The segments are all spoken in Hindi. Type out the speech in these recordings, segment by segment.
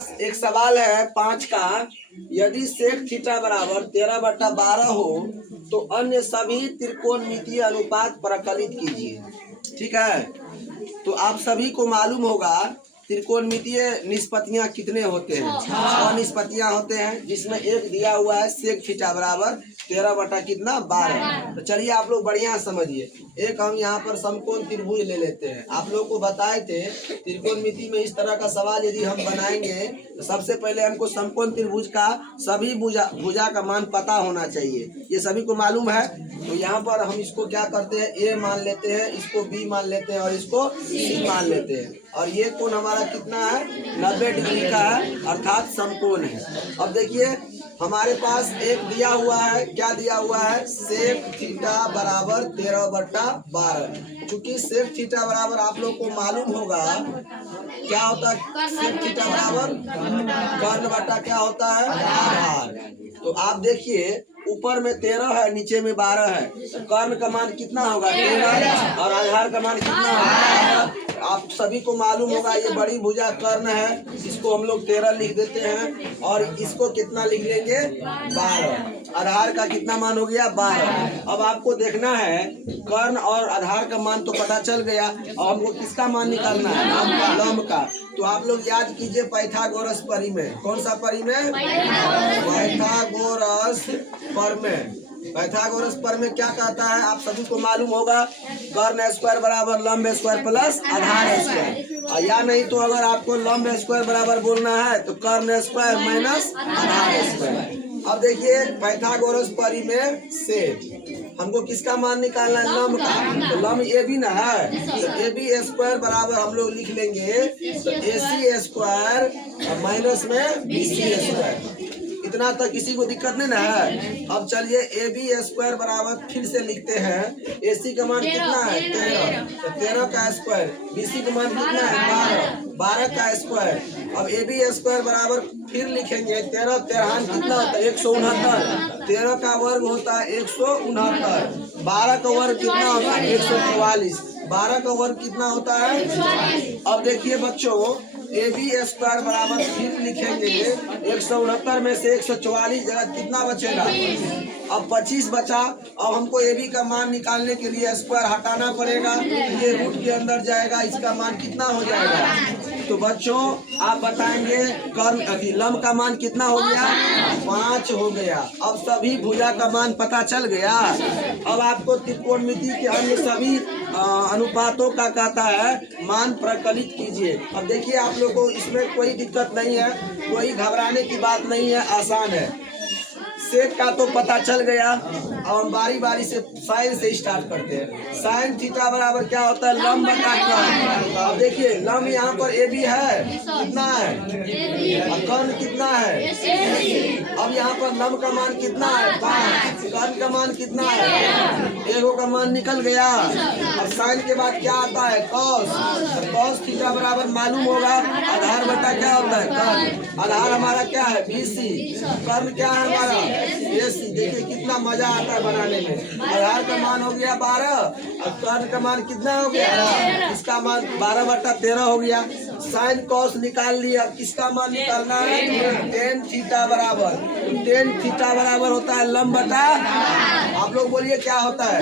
एक सवाल है 5 का। यदि सेक थीटा बराबर 13/12 हो तो अन्य सभी त्रिकोणमितीय अनुपात प्रकलित कीजिए। ठीक है, तो आप सभी को मालूम होगा त्रिकोणमितीय निष्पत्तियां कितने होते हैं। 6 निष्पत्तियां होते हैं, जिसमें एक दिया हुआ है सेक थीटा बराबर 13/12। तो चलिए आप लोग बढ़िया समझिए। एक हम यहाँ पर समकोण त्रिभुज ले लेते हैं। आप लोग को बताए थे त्रिकोणमिति में इस तरह का सवाल यदि हम बनाएंगे तो सबसे पहले हमको समकोण त्रिभुज का सभी भुजा का मान पता होना चाहिए। ये सभी को मालूम है। तो यहाँ पर हम इसको क्या करते हैं, ए मान लेते हैं, इसको बी मान लेते हैं और इसको सी मान लेते हैं। और ये कोण हमारा कितना है, 90 डिग्री का है, अर्थात समकोण है। अब देखिए हमारे पास एक दिया हुआ है, क्या दिया हुआ है, सेक थीटा बराबर 13/12। क्योंकि सेक थीटा बराबर आप लोग को मालूम होगा क्या होता है, सेक थीटा बराबर कर्ण बटा क्या होता है, आधार। तो आप देखिए ऊपर में 13 है, नीचे में 12 है, तो कर्ण का मान कितना होगा 13 और आधार का मान कितना होगा। आप सभी को मालूम होगा ये बड़ी भुजा कर्ण है, इसको हम लोग 13 लिख देते हैं और इसको कितना लिख लेंगे 12। आधार का कितना मान हो गया 12। अब आपको देखना है कर्ण और आधार का मान तो पता चल गया, और हमको किसका मान निकालना है, लंब का। तो आप लोग याद कीजिए पाइथागोरस परिमेय। कौन सा परिमेय, पाइथागोरस परिमेय। पाइथागोरस परिमेय क्या कहता है, आप सभी को मालूम होगा, कर्ण स्क्वायर बराबर लंब स्क्वायर प्लस आधार स्क्वायर। या नहीं तो अगर आपको लंब स्क्वायर बराबर बोलना है तो कर्ण स्क्वायर माइनस आधार स्क्वायर। अब देखिए पाइथागोरस परिमेय से हमको किसका मान निकालना है, लंब का। तो लंब ए बी ना है, तो ए बी स्क्वायर बराबर हम लोग लिख लेंगे तो ए सी स्क्वायर माइनस में बी सी स्क्वायर। इतना तक किसी को दिक्कत नहीं ना है। अब चलिए ए बी स्क्वायर बराबर फिर से लिखते हैं, ए सी का मान कितना है 13, तो 13 का स्क्वायर, बी सी का मान कितना है 12 का स्क्वायर। अब ए बी स्क्वायर बराबर फिर लिखेंगे 13, 13 कितना होता है 169, 13 का वर्ग होता है 169, 12 का वर्ग कितना होता है 144, 12 का वर्ग कितना होता है। अब देखिए बच्चों ए बी स्क्वायर बराबर फिर लिखेंगे 169 में से 144 जगह कितना बचेगा, अब 25 बचा। अब हमको ए बी का मान निकालने के लिए स्क्वायर हटाना पड़ेगा, ये रूट के अंदर जाएगा, इसका मान कितना हो जाएगा। तो बच्चों आप बताएंगे कर्ण लंब का मान कितना हो गया, 5 हो गया। अब सभी भुजा का मान पता चल गया। अब आपको त्रिकोणमिति के अन्य सभी अनुपातों का कहता है मान प्रकलित कीजिए। अब देखिए आप लोग को इसमें कोई दिक्कत नहीं है, कोई घबराने की बात नहीं है, आसान है। सेक का तो पता चल गया। अब हम बारी बारी से साइन से स्टार्ट करते हैं। साइन थीटा बराबर क्या होता है, लंब बटा कर्ण। अब देखिए लंब यहाँ पर ए बी है, कितना है, कर्ण कितना है। अब यहाँ पर लंब का मान कितना है 5, कर्ण का मान कितना है, एगो का मान निकल गया। अब साइन के बाद क्या आता है कॉस, कॉस थीटा बराबर मालूम होगा आधार बटा क्या होता है कर्ण। आधार हमारा क्या है BC, कर्ण क्या है हमारा AC। देखिए कितना मजा आता है बनाने में। आधार का मान हो गया 12 और कर्ण का मान कितना हो गया, इसका मान 12/13 हो गया। साइन कॉस निकाल लिया, अब किसका मान निकालना है, टेन थीटा बराबर। तो टेन थीटा बराबर होता है लंब बटा, आप लोग बोलिए क्या होता है,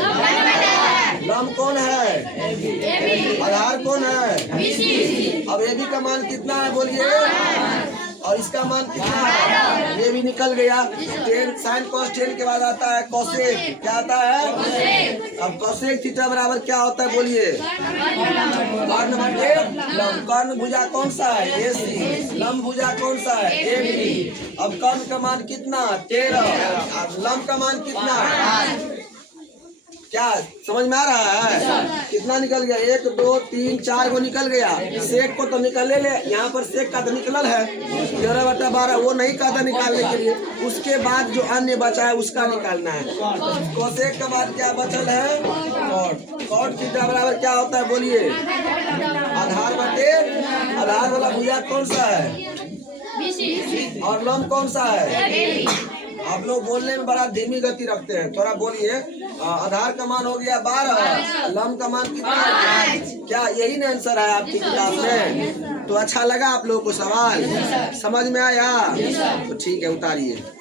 लंब कौन है, आधार कौन है। अब ए बी का मान कितना है बोलिए, और इसका मान कितना है, ये भी निकल गया। टेन साइन कॉस टेन के बाद आता है कोसेक, क्या आता है। अब कोसेक थीटा बराबर क्या होता है बोलिए, कर्ण बटे लंब। कर्ण भुजा कौन सा है AC, लंब भुजा कौन सा है AB। अब कर्ण का मान कितना 13, लंब का मान कितना है, क्या समझ में आ रहा है, कितना निकल गया 1 2 3 4 को निकल गया। सेक को तो निकल ले, यहाँ पर सेक का तो निकलल है 13/12, वो नहीं कहता निकालने के लिए। उसके बाद जो अन्य बचा है उसका निकालना है। कोसेक के बाद क्या बचल है कॉट। कॉट थीटा बराबर क्या होता है बोलिए, आधार बटे आधार वाला भुजा कौन सा है और लंब कौन सा है। आप लोग बोलने में बड़ा धीमी गति रखते हैं, थोड़ा बोलिए। आधार का मान हो गया 12, लंब का मान कितना है? क्या यही ना आंसर है आपकी किताब में? तो अच्छा लगा आप लोगों को सवाल? समझ में आया? तो ठीक है, उतारिए।